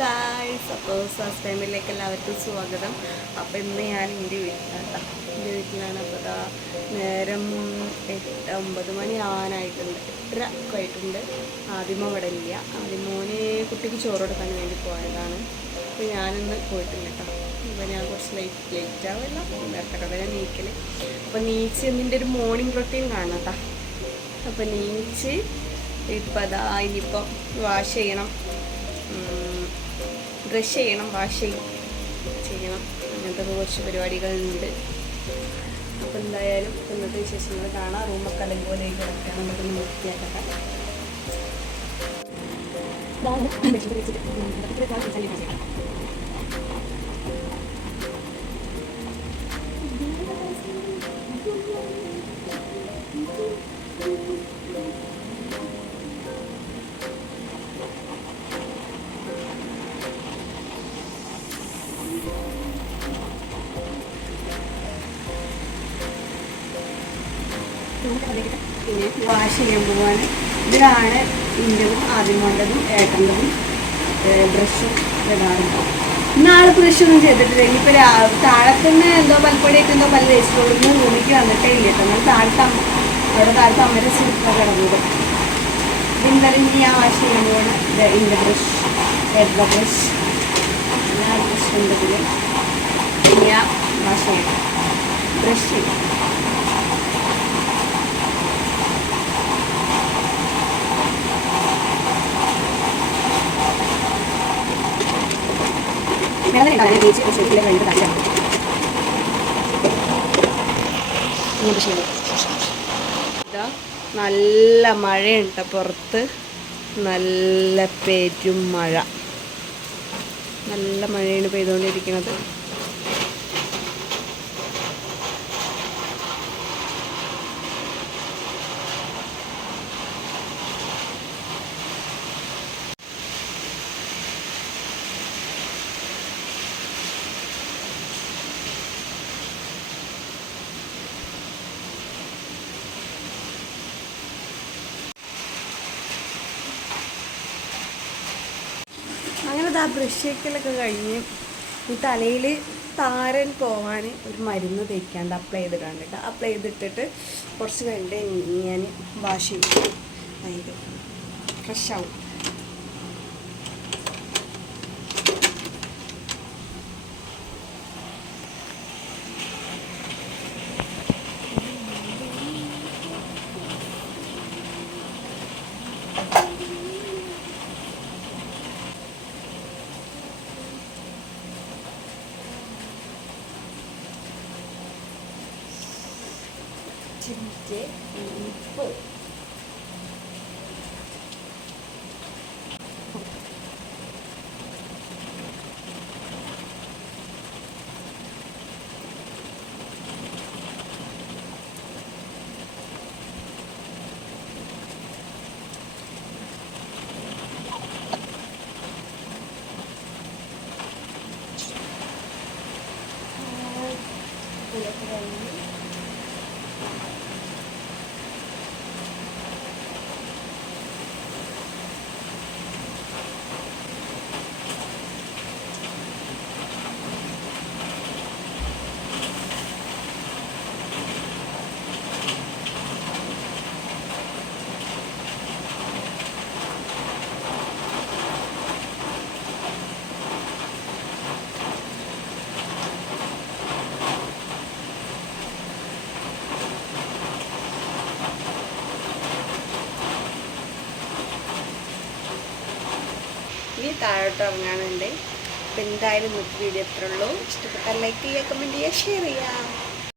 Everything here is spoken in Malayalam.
ഗായ്സ്, അപ്പോൾ ഫസ്റ്റ് ടൈമിലേക്ക് എല്ലാവർക്കും സ്വാഗതം. അപ്പോൾ ഇന്ന് ഞാൻ എൻ്റെ വീട്ടിലാണ്. എൻ്റെ വീട്ടിലാണ്. അപ്പോൾ അതാ നേരം 8-9 മണി ആവാനായിട്ടുണ്ട്, 8:30 ഒക്കെ ആയിട്ടുണ്ട്. ആദ്യമോ അവിടെ ഇല്ല. ആദ്യമോന് കുട്ടിക്ക് ചോറ് കൊടുക്കാൻ വേണ്ടി പോയതാണ്. അപ്പോൾ ഞാനിന്ന് പോയിട്ടില്ല കേട്ടോ. അപ്പോൾ ഞാൻ കുറച്ച് ലേറ്റ് ആവില്ല, നേരത്തെ കഥ ഞാൻ നീക്കൽ. അപ്പോൾ നീച്ച് എന്നിൻ്റെ ഒരു മോർണിംഗ് റൊട്ടീൻ കാണാം കേട്ടോ. അപ്പോൾ നീച്ച് ഇപ്പം അതാ ഇനിയിപ്പം വാഷ് ചെയ്യണം, ബ്രഷ് ചെയ്യണം, വാഷ് ചെയ്യണം, അങ്ങനത്തെ കുറച്ച് പരിപാടികളുണ്ട്. അപ്പോൾ എന്തായാലും ഇന്നത്തെ വിശേഷങ്ങൾ കാണാം. റൂമൊക്കെ അല്ലെങ്കിൽ കിടക്കാൻ നമുക്കൊന്ന് വൃത്തിയാക്കാം. പിന്നെ വാഷ് ചെയ്യാൻ പോവാണ്. ഇതിലാണ് ഇൻ്റെതും ആദ്യം കൊണ്ടതും ഏട്ടൻ്റെതും ബ്രഷും ഇടാറുണ്ട്. ഇന്നാൾ ബ്രഷൊന്നും ചെയ്തിട്ടില്ല. ഇനിയിപ്പോൾ താഴത്തുനിന്ന് എന്തോ പൽപ്പൊടിയായിട്ട് എന്തോ പല തേച്ചിട്ടുള്ളൂ. ഭൂമിക്ക് വന്നിട്ടേ ഇല്ല കേട്ടോ. എന്നാൽ താഴത്തെ അമ്മയുടെ സിൽപ്പ കിടന്നത്. ഇന്നലെ ഇനി ഞാൻ വാഷ് ചെയ്യാൻ പോവാണ്. ഇൻ്റെ ബ്രഷ്, ഏട്ട ബ്രഷ്, എല്ലാ ബ്രഷ് ഉണ്ടതിൽ ഇനി ഞാൻ വാഷ് ചെയ്യണം, ബ്രഷ് ചെയ്യും. നല്ല മഴയുണ്ട് പുറത്ത്, നല്ല പെരും മഴ, നല്ല മഴയാണ് പെയ്തുകൊണ്ടിരിക്കുന്നത്. അങ്ങനെ ആ ബ്രഷ് കഴിഞ്ഞ് ഈ തലയിൽ താരൻ പോവാൻ ഒരു മരുന്ന് തേക്കാണ്ട് അപ്ലൈ ചെയ്തിടാണ്ട് കേട്ടോ. അപ്ലൈ ചെയ്തിട്ടിട്ട് കുറച്ച് കഴിഞ്ഞിട്ട് ഞാൻ വാഷ് ചെയ്യും. അതായത് ഫ്രഷ് ആവും. ഉപ്പ് ഇനി താഴോട്ട് ഇറങ്ങാനുണ്ട്. അപ്പോൾ എന്തായാലും നമുക്ക് വീഡിയോ എത്ര ഉള്ളൂ. ഇഷ്ടപ്പെട്ടാൽ ലൈക്ക് ചെയ്യുക, കമൻറ്റ് ചെയ്യുക, ഷെയർ ചെയ്യുക.